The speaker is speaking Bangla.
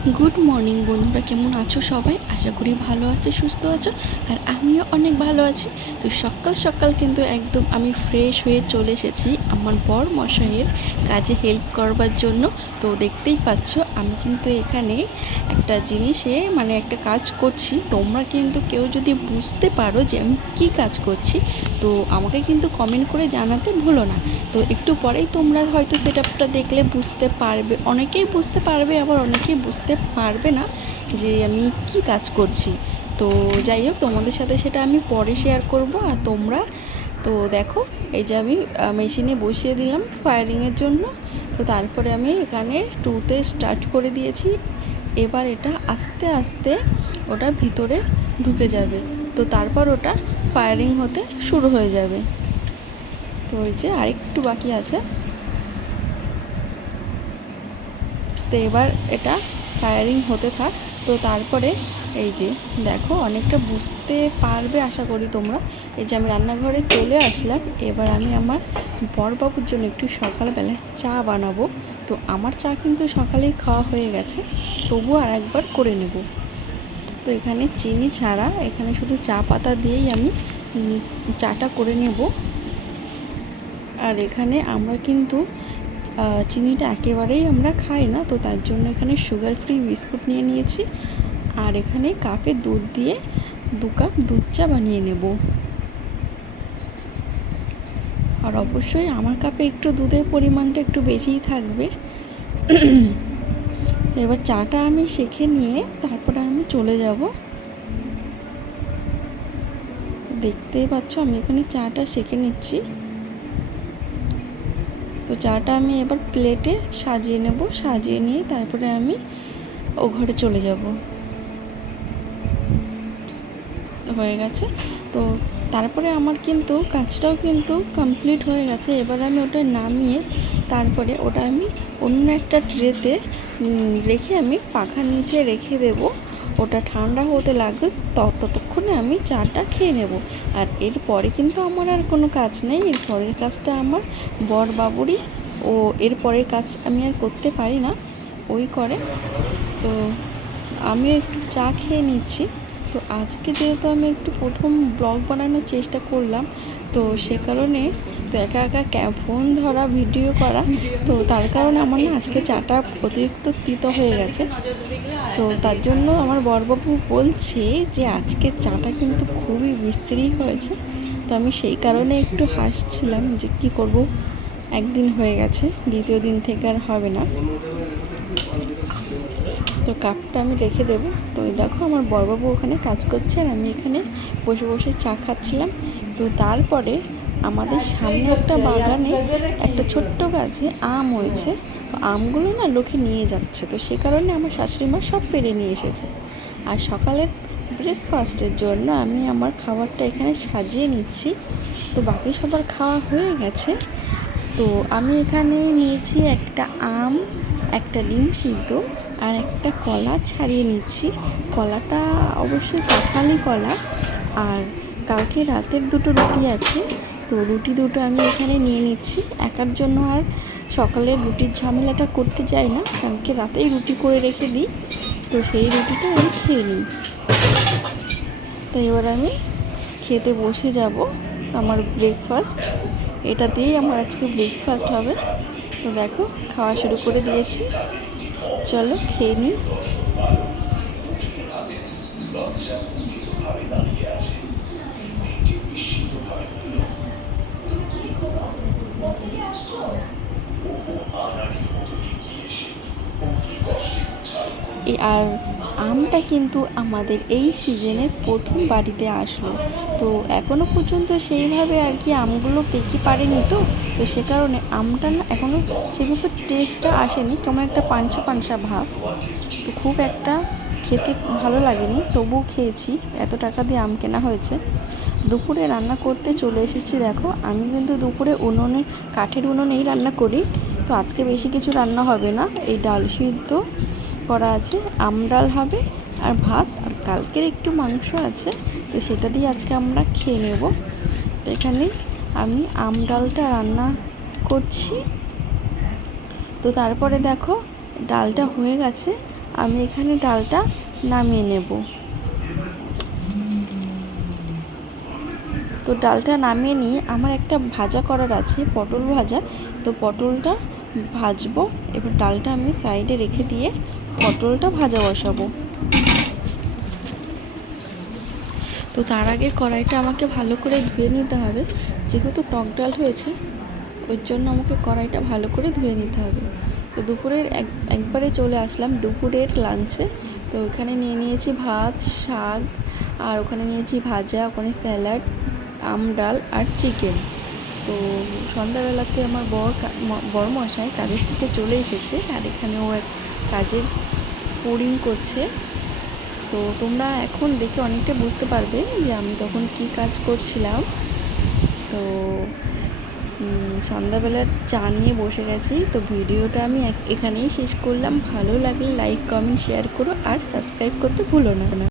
গুড মর্নিং বন্ধুরা। কেমন আছো সবাই? আশা করি ভালো আছো, সুস্থ আছো, আর আমিও অনেক ভালো আছি। তো সকাল সকাল কিন্তু একদম আমি ফ্রেশ হয়ে চলে এসেছি আমার বর মশাইয়ের কাজে হেল্প করবার জন্য। তো দেখতেই পাচ্ছ, আমি কিন্তু এখানে একটা জিনিসে মানে একটা কাজ করছি। তোমরা কিন্তু কেউ যদি বুঝতে পারো যে আমি কী কাজ করছি, তো আমাকে কিন্তু কমেন্ট করে জানাতে ভুলো না। তো একটু পরেই তোমরা হয়তো সেটআপটা দেখলে বুঝতে পারবে, অনেকেই বুঝতে পারবে, আবার অনেকেই বুঝতে পারবে না যে আমি কি কাজ করছি। তো যাই হোক, তোমাদের সাথে সেটা আমি পরে শেয়ার করব। আর তোমরা, তো দেখো, এই যে আমি মেশিনে বসিয়ে দিলাম ফায়ারিংয়ের জন্য। তো তারপরে আমি এখানে টুতে স্টার্ট করে দিয়েছি। এবার এটা আস্তে আস্তে ওটা ভিতরে ঢুকে যাবে। তো তারপর ওটা ফায়ারিং হতে শুরু হয়ে যাবে। তো ওই যে আরেকটু বাকি আছে। তো এবার এটা ফায়ারিং হতে থাক, তো তারপরে এই যে দেখো অনেকটা বুঝতে পারবে আশা করি তোমরা। এই যে আমি রান্নাঘরে চলে আসলাম, এবার আমি আমার বরবাবুর জন্য একটু সকালবেলা চা বানাবো। তো আমার চা কিন্তু সকালেই খাওয়া হয়ে গেছে তবু আর একবার করে নেব। তো এখানে চিনি ছাড়া, এখানে শুধু চা পাতা দিয়েই আমি চাটা করে নেব। আর এখানে আমরা কিন্তু চিনিটা একেবারেই আমরা খাই না, তো তার জন্য এখানে সুগার ফ্রি বিস্কুট নিয়ে নিয়েছি। আর এখানে কাপে দুধ দিয়ে দু কাপ দুধ চা বানিয়ে নেব। আর অবশ্যই আমার কাপে একটু দুধের পরিমাণটা একটু বেশিই থাকবে। এবার চাটা আমি শেখে নিয়ে তারপরে আমি চলে যাব। দেখতেই পাচ্ছ আমি এখানে চাটা সেঁকে নিচ্ছি। তো চাটা আমি এবার প্লেটে সাজিয়ে নেব, সাজিয়ে নিয়ে তারপরে আমি ও ঘরে চলে যাব। হয়ে গেছে। তো তারপরে আমার কিন্তু কাজটাও কিন্তু কমপ্লিট হয়ে গেছে। এবার আমি ওটা নামিয়ে তারপরে ওটা আমি অন্য একটা ট্রেতে রেখে আমি পাখার নিচে রেখে দেব। ওটা ঠান্ডা হতে লাগবে ততক্ষণে আমি চাটা খেয়ে নেব। আর এরপরে কিন্তু আমার আর কোনো কাজ নেই। এরপরের কাজটা আমার বর বাবুরই ও এরপরের কাজ আমি আর করতে পারি না। ওই করে। তো আমি একটু চা খেয়ে নিচ্ছি। তো আজকে যেহেতু আমি একটু প্রথম ব্লগ বানানোর চেষ্টা করলাম, তো সে কারণে তো একা একা ক্যা- ফোন ধরা, ভিডিও করা, তো তার কারণে আমার না আজকে চাটা অতিরিক্ত তিতো হয়ে গেছে। তো তার জন্য আমার বরবাবু বলছে যে আজকে চাটা কিন্তু খুবই বিশ্রী হয়েছে। তো আমি সেই কারণে একটু হাসছিলাম যে কী করব, একদিন হয়ে গেছে, দ্বিতীয় দিন থেকে আর হবে না। তো কাপটা আমি রেখে দেবো। তো এই দেখো আমার বড়বাবু ওখানে কাজ করছে আর আমি এখানে বসে বসে চা খাচ্ছিলাম। তো তারপরে আমাদের সামনে একটা বাগানে একটা ছোট্ট গাছে আম হয়েছে। তো আমগুলো না লোকে নিয়ে যাচ্ছে। তো সে কারণে আমার শাশুড়ি মা সব পেরে নিয়ে এসেছে। আর সকালের ব্রেকফাস্টের জন্য আমি আমার খাবারটা এখানে সাজিয়ে নিচ্ছি। তো বাকি সবার খাওয়া হয়ে গেছে। তো আমি এখানে নিয়েছি একটা আম, একটা ডিম সিদ্ধ আর একটা কলা ছাড়িয়ে নিচ্ছি। কলাটা অবশ্যই কাঁঠালি কলা। আর কালকে রাতের দুটো রুটি আছে। তো রুটি দুটো আমি এখানে নিয়ে নিচ্ছি। একার জন্য আর সকালে রুটির ঝামেলাটা করতে যাই না। কালকে রাতেই রুটি করে রেখে দিই। তো সেই রুটিটা আমি খেয়ে নিই। তো এবার আমি খেতে বসে যাব আমার ব্রেকফাস্ট এটা দিয়েই আমার আজকে ব্রেকফাস্ট হবে। তো দেখো, খাওয়া শুরু করে দিয়েছি। চলো খেয়ে নিই। আর আমটা কিন্তু আমাদের এই সিজনে প্রথম বাড়িতে আসলো। তো এখনও পর্যন্ত সেইভাবে আর কি আমগুলো পেকে পারেনি তো? তো সে কারণে আমটা না এখনও সেভাবে টেস্টটা আসেনি, কেমন একটা পানসা পানসা ভাব। তো খুব একটা খেতে ভালো লাগেনি, তবুও খেয়েছি। এত টাকা দিয়ে আম কেনা হয়েছে। দুপুরে রান্না করতে চলে এসেছি, দেখো। আমি কিন্তু দুপুরে উনুনে, কাঠের উনুনেই রান্না করি। তো আজকে বেশি কিছু রান্না হবে না। এই ডাল সিদ্ধ করা আছে, আম ডাল হবে, আর ভাত, আর কালকের একটু মাংস আছে। তো সেটা দিয়ে আজকে আমরা খেয়ে নেব। তো এখানে আমি আম ডালটা রান্না করছি। তো তারপরে দেখো, ডালটা হয়ে গেছে। আমি এখানে ডালটা নামিয়ে নেব। তো ডালটা নামিয়ে নিয়ে আমার একটা ভাজা করার আছে, পটল ভাজা। তো পটলটা ভাজবো, এবার ডালটা আমি সাইডে রেখে দিয়ে পটলটা ভাজা বসাবো। তো তার আগে কড়াইটা আমাকে ভালো করে ধুয়ে নিতে হবে। যেহেতু টক ডাল হয়েছে, ওই জন্য আমাকে কড়াইটা ভালো করে ধুয়ে নিতে হবে। তো দুপুরের এক, একবারে চলে আসলাম দুপুরের লাঞ্চে তো এখানে নিয়ে নিয়েছি ভাত, শাক, আর ওখানে নিয়েছি ভাজা, ওখানে স্যালাড। আম, ডাল আর চিকেন। তো সন্ধ্যাবেলাতে আমার বর বড় মশাই কাজের থেকে চলে এসেছে আর এখানে ও এক কাজের পোরিং করছে। তো তোমরা এখন দেখে অনেকটা বুঝতে পারবে যে আমি তখন কি কাজ করছিলাম। তো সন্ধ্যাবেলার চা নিয়ে বসে গেছি। তো ভিডিওটা আমি এখানেই শেষ করলাম। ভালো লাগলে লাইক, কমেন্ট, শেয়ার করো আর সাবস্ক্রাইব করতে ভুলো না।